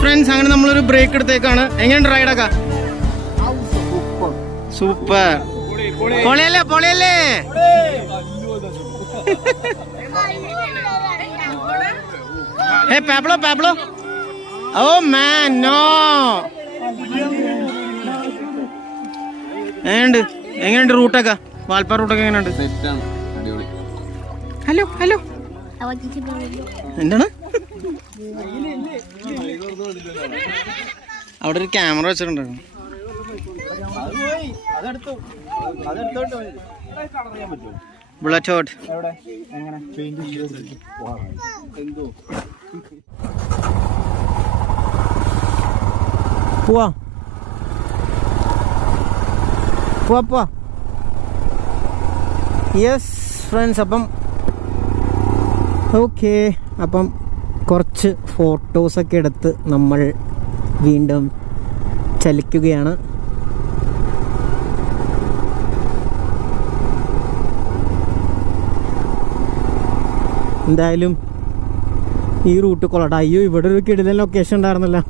Friends, അങ്ങനെ നമ്മളൊരു break എടുത്തേക്കാണ്. എങ്ങനെയുണ്ട് റൈഡൊക്കെ? സൂപ്പർ. പൊളിയല്ലേ പൊളിയല്ലേ? ഹേ പാബ്ലോ പാബ്ലോ. ഓ മാൻ നോ. എങ്ങനെയുണ്ട് റൂട്ടൊക്കെ? വാൽപ്പാറ റൂട്ടൊക്കെ എങ്ങനെയുണ്ട്? Hello hello. എന്താണ് അവിടെ ഒരു ക്യാമറ വെച്ചിട്ടുണ്ടായിരുന്നു. ബുള്ളറ്റ് ഹോട്ട് പോവാ പോവാ പോവാ. യെസ് ഫ്രണ്ട്സ്, അപ്പം ഓക്കെ, അപ്പം കുറച്ച് ഫോട്ടോസൊക്കെ എടുത്ത് നമ്മൾ വീണ്ടും ചലിക്കുകയാണ്. എന്തായാലും ഈ റൂട്ട് കൊള്ളട്ടെ. അയ്യോ, ഇവിടെ ഒരു കിടിലൻ ലൊക്കേഷൻ ഉണ്ടായിരുന്നല്ലോ.